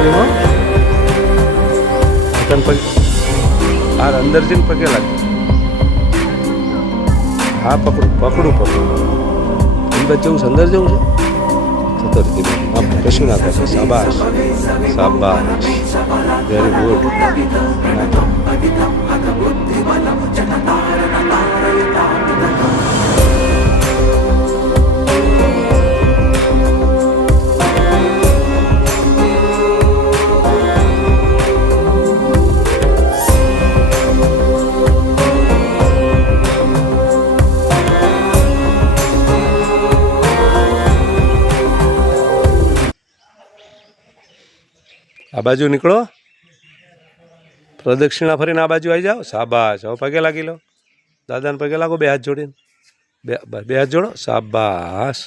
નહીં હો. તને પગ અંદર જઈને પગે લાગે. હા પકડું એ બાજુ જવું છે, અંદર જવું છે. થતો કશું ના થાય. શાબાશ વેરી ગુડ. આ બાજુ નીકળો, પ્રદક્ષિણા ફરીને આ બાજુ આવી જાઓ. શાબાશ. હવે પગે લાગી લો, દાદાને પગે લાગો બે હાથ જોડીને. બે હાથ જોડો. શાબાશ.